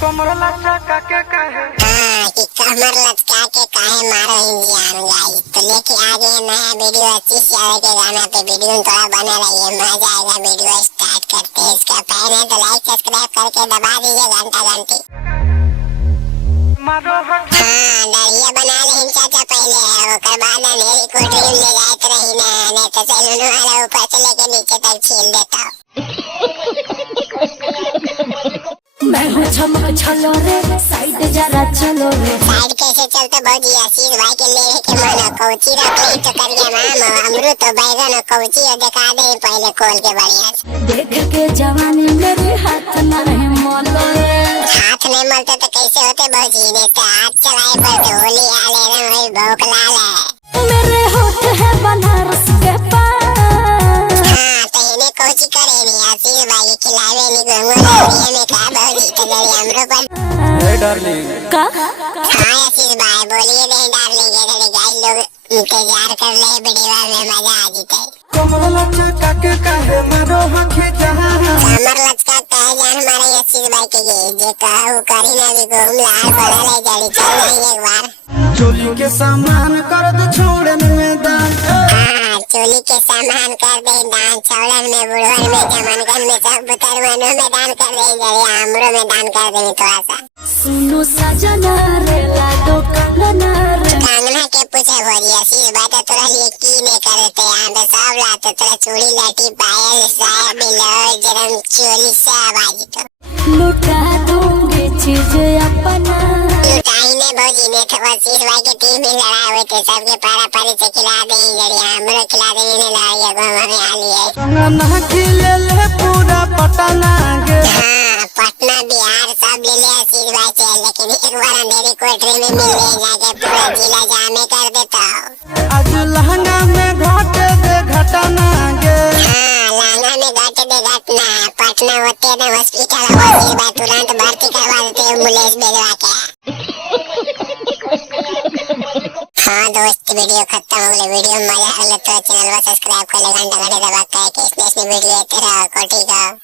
कमर लचका के काहे कि कमर लचका के काहे मारो इंडियन गाइस। तो लेके आ गए नया वीडियो 25 यार के गाना पे। वीडियो थोड़ा बना रहिए, मजा आएगा। वीडियो स्टार्ट करते हैं। इसका पहले तो लाइक सब्सक्राइब करके दबा दीजिए घंटा घंटी। मारो हट डरिया बना ले चाचा पहले, ओकर बाद मेरी कोटरी ले जात रही ना, नहीं तो सैलून वाला ऊपर से लेके नीचे तक छील देता। मैं हूँ झमक छलो रे, साइड जरा चलो रे। साइड कैसे चलते भौजी, आशीष भाई के ले के मानो कौची रख ले तो कर गया मामा। अमरूद तो बैगन और कौची और दिखा दे पहले खोल के बढ़िया से। देख के जवानी मेरे हाथ नहीं मोलो रे। हाथ नहीं मलते तो कैसे होते भौजी, ने तो हाथ चलाए पर तो होली आ ले रहा वही भूख लाल है। मेरे होठ है बनारस के पान। तो इन्हें कौची करे नहीं, आशीष भाई के खिलावे नहीं घूमो ये में खा भौजी तो गली अमरूद पर। ए डार्लिंग का हाँ आशीष भाई बोलिए नहीं डार्लिंग, ये थोड़ी गाइस लोग इंतजार कर ले, वीडियो में मजा आ जीते। कमर लचका के काहे मारो हखे जहां कमर लचका कहे जान हमारे आशीष भाई के जे कहू करी ना भी घूम लाल बड़ा ले जड़ी चल नहीं एक बार। चोली के सामान कर दे छोड़न में दान। चोली के सामान कर दे दान, चौड़न में बुढ़वन में जमनगन में सब बुतरवनों में दान कर दे, जड़े आमरों में दान कर दे थोड़ा सा। सुनो सजना रे लाडो कंगना रे। कंगना के पूछे भोजी आशीष भाई तो तोरा लिए की नहीं करते, यहाँ पे सब लाते तोरा चूड़ी लाठी पायल साया ब्लाउज जरम चोली सब आज तो लुटा दूंगी चीज अपना। लुटाई ने भौजी ने तो आशीष भाई के टीम में लड़ाई हुए थे, सबके पारा पारी से खिला दे जड़िया हमरो खिला दे ने लड़ाई गोमा में आ लिए। कंगना खिले ले पूरा पटना गे। पटना बिहार सब ले ले आशीष भाई से, लेकिन एक बार मेरी कोठरी में मिले जाके पूरा जिला जामे कर देता हूँ। आज लहंगा में घाटे दे घटना गे। लहंगा में घाटे दे घटना, पटना होते ना हॉस्पिटल आशीष भाई तुरंत भर्ती करवा देते एम्बुलेंस भेजवा के। हाँ दोस्त वीडियो खत्म हो गई। वीडियो में मजा आ गया तो चैनल को सब्सक्राइब कर ले, घंटा घंटे दबा के इसने वीडियो तेरा कोटी का।